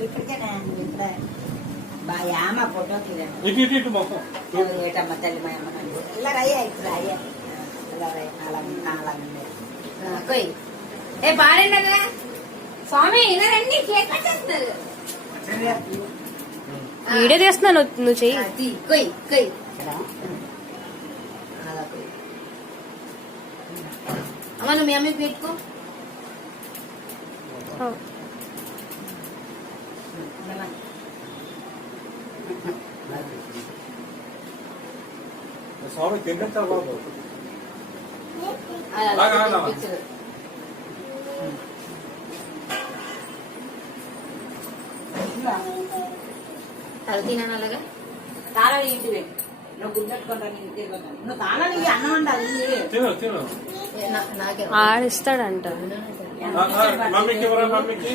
ఇప్పటికే ఇప్పుడే బాగా మా ఫోటో తీరండి ఏటమ్మ తల్లి మా అమ్మ ఇలా అయ్యా ఇప్పుడు అయ్యా ఇలా అలా కొయ్యి ఏ బాగా కదా స్వామి ఇలా రండి కేక్ కట్టేస్తున్నారు. వీడియో తీస్తున్నాను నువ్వు చెయ్యి. కొయ్యి కొయ్యి అలా కొయ్యి అమ్మ నువ్వు మీ అమ్మకి పెట్టుకో. స్వామి తిన్నట్టు అది తినాను అలాగా తాళాలు ఏంటివి నువ్వు గుర్తెట్టుకుంటా నువ్వు తాళాలు ఇవి అన్నం ఉండాలి నాకే ఆడిస్తాడంట. మమ్మీకి మమ్మీకి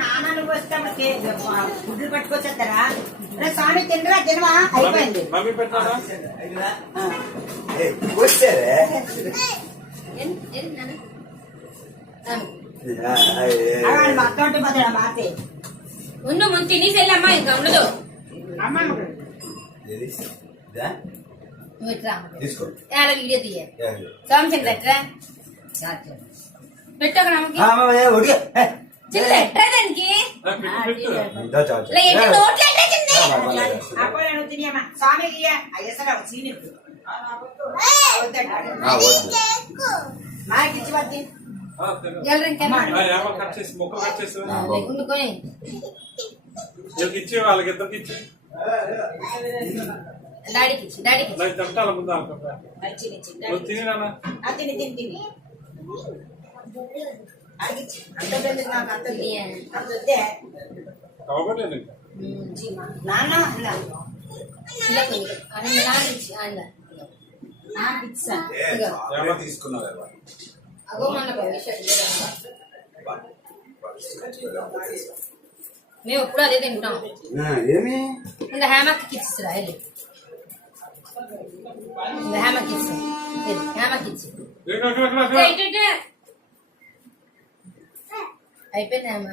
నాన్నలు గుడ్లు పట్టుకొచ్చేస్తారా స్వామి తినరా తినవా అయిపోయింది. మమ్మీ పెట్టారా మా అక్క ఉంటే పోతాడా మాతే ఉండు ముందు తినేసేళ్ళమ్మా ఇంకా ఉండదు. అలా వీడియో తీయ సోమశంకర్ పెట్టరా పెట్టు అక్కడ అమ్మకి చిన్న పెట్టరా దానికి నోట్లు తినేమ్మా స్వామికి అయ్యేసరా సీని మాకిచ్చి పద్ది ముక్కలు కట్ చేసి ఉండుకొని ఇచ్చి వాళ్ళకి ఇద్దరికి ఇచ్చి డాడీకి ఇచ్చి డాడీకి తింటాల ముందు నువ్వు తిని తిని తిని తిని నాన్న తీసుకున్నావు అగో మన మేము ఎప్పుడు అదే తింటాం. ఇంకా హేమకి ఇచ్చిరా వెళ్ళి ఇంకా హేమకి ఇచ్చి హేమకి ఇచ్చి అయిపోయింది హేమ.